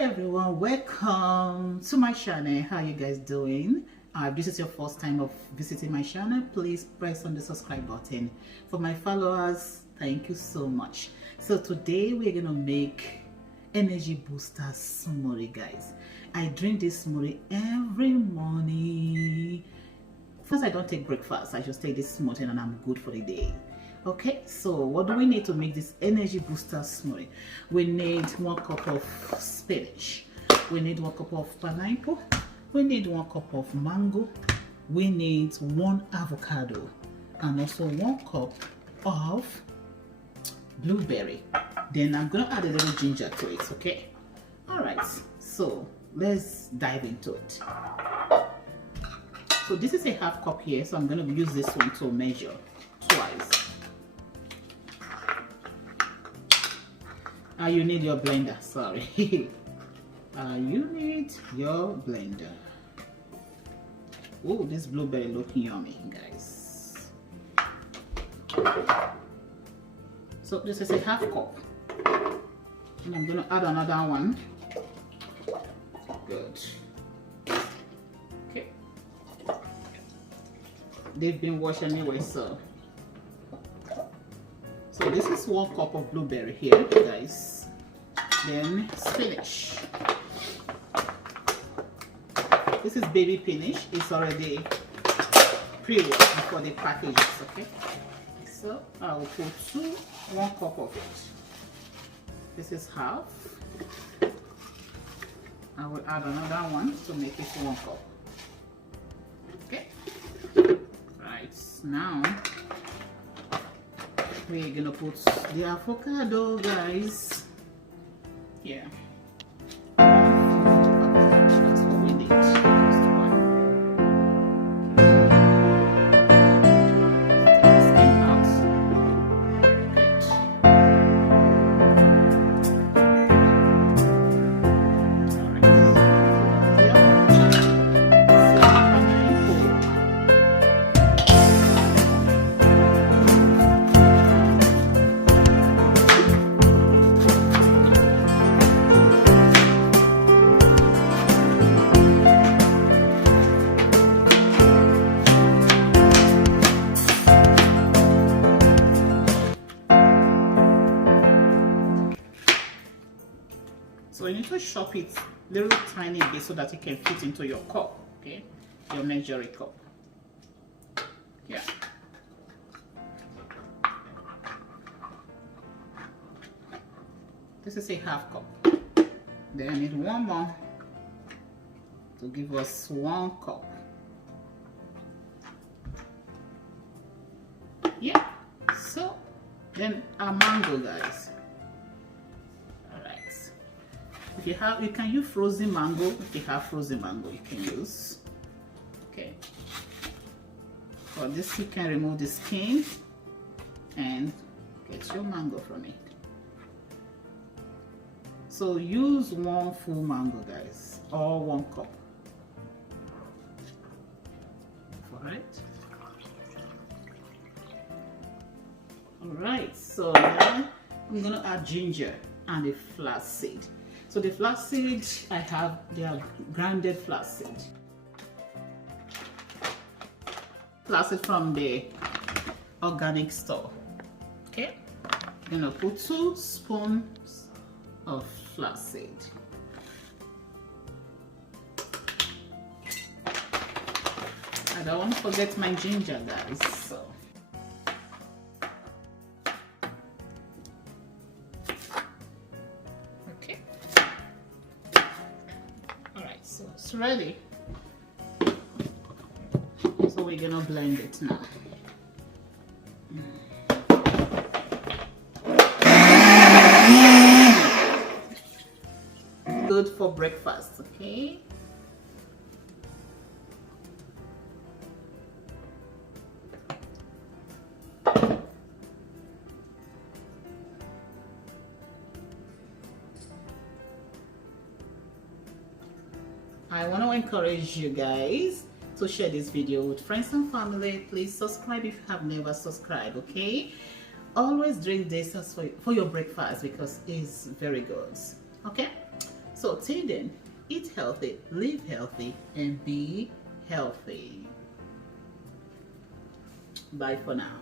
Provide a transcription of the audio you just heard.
Everyone, welcome to my channel. How you guys doing? If this is your first time of visiting my channel, please press on the subscribe button. For my followers, thank you so much. So today we're gonna make energy booster smoothie, guys. I drink this smoothie every morning. First, I don't take breakfast, I just take this smoothie and I'm good for the day. Okay, so what do we need to make this energy booster smoothie? We need 1 cup of spinach, we need 1 cup of pineapple, we need 1 cup of mango, we need 1 avocado, and also 1 cup of blueberry. Then I'm gonna add a little ginger to it. Okay, all right, so let's dive into it. So this is a 1/2 cup here, so I'm gonna use this one to measure twice. You need your blender, sorry. You need your blender. Oh, this blueberry looking yummy, guys. So this is a 1/2 cup. And I'm gonna add another one. Good. Okay. They've been washed anyway, so this is 1 cup of blueberry here, guys. Then spinach. This is baby spinach. It's already pre-washed before the packages. Okay. So I will put 1 cup of it. This is half. I will add another one to make it 1 cup. Okay. Right now we're gonna put the avocado, guys. Yeah. That's what we need. Just one. Take the skin out. Good. Alright. So you need to chop it little tiny bit so that it can fit into your cup, okay? Your measuring cup. Yeah. This is a 1/2 cup. Then I need 1 more to give us 1 cup. Yeah. So then a mango, guys. If you have, you can use frozen mango. If you have frozen mango, you can use. Okay. For this, you can remove the skin and get your mango from it. So use 1 full mango, guys, or 1 cup. All right. All right. So now I'm gonna add ginger and the flaxseed. So the flaxseed I have, they are grounded flaxseed. Flaxseed from the organic store. Okay, I'm gonna put 2 spoons of flaxseed. I don't want to forget my ginger, guys. So it's ready. So we're gonna blend it now. Good for breakfast, okay? I want to encourage you guys to share this video with friends and family. Please subscribe if you have never subscribed, okay? Always drink this for your breakfast because it's very good, okay? So till then, eat healthy, live healthy, and be healthy. Bye for now.